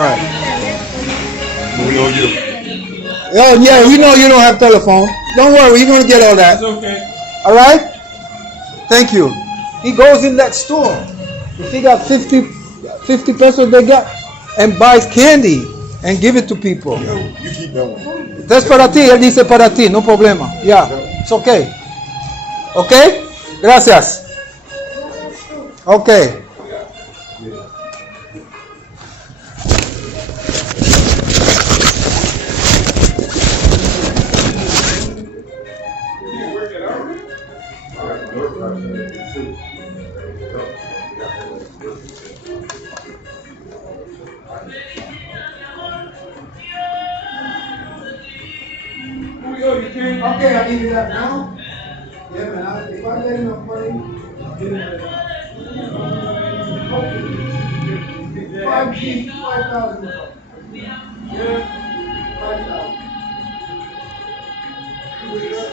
Right. We owe you. Oh yeah, we know you don't have telephone. Don't worry, you're gonna get all that. It's okay. All right. Thank you. He goes in that store. If he got 50 pesos they got, and buys candy and give it to people. Yo, you keep going. That's para ti. Él dice para ti, no problema. Yeah, it's okay. Okay. Gracias. Okay. Okay, I give you that now. Yeah, man. If I get enough money, I'll give you that. Okay. 5,000. Yeah, 5,000.